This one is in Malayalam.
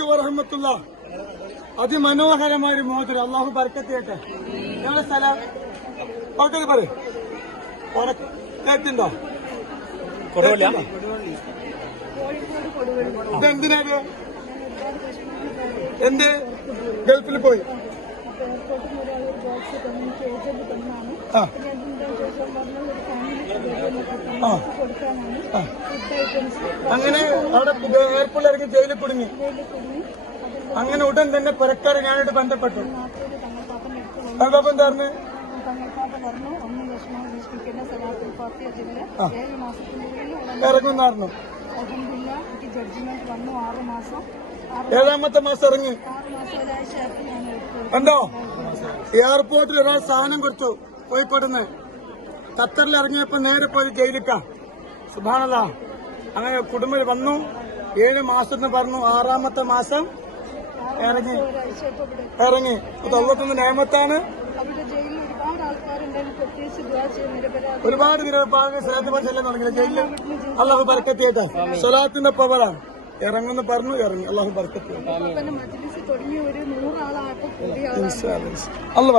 അലൈക്കും വറഹ്മത്തുള്ളാഹി. അതിമനോഹരമായ ഒരു മോതിരം. അള്ളാഹു ബർക്കത്ത് ചെയ്യട്ടെ. ഞങ്ങളുടെ സ്ഥലം ഓക്കെ പറയും കേട്ടുണ്ടോ? ഇതെന്തിനാണ്? എന്ത് ഗൾഫിൽ പോയി? അങ്ങനെ അവിടെ എയർപോർട്ടിൽ ഇറങ്ങി ജയിലിൽ കുടുങ്ങി. അങ്ങനെ ഉടൻ തന്നെ പുരക്കാരെ ഞാനായിട്ട് ബന്ധപ്പെട്ടു. അപ്പം എന്തായിരുന്നു? ഇറങ്ങുന്നായിരുന്നു. ഏഴാമത്തെ മാസം ഇറങ്ങി. കണ്ടോ? എയർപോർട്ടിൽ ഒരാൾ സാധനം കൊടുത്തു കോഴിക്കോട്ടുനിന്ന്. ഖത്തറിൽ ഇറങ്ങിയപ്പോ നേരെ പോയി ജയിലിക്കാം. സുബ്ഹാനല്ലാഹ്. അങ്ങനെ കുടുംബം വന്നു. 7 മാസം എന്ന് പറഞ്ഞു. 6ാമത്തെ മാസം ഇറങ്ങി. അത് അള്ളാഹുവിന്റെ നിയമത്താണ്. ഒരുപാട് സ്ഥലത്ത് തുടങ്ങില്ല ജയിലിൽ. അള്ളാഹു ബർക്കത്ത് ചെയ്യട്ടെ. സ്വലാത്തിന്റെ പവറാണ്. ഇറങ്ങുന്നു പറഞ്ഞു, ഇറങ്ങി. അള്ളാഹു ബർക്കത്ത് ചെയ്യട്ടെ. അള്ളാഹു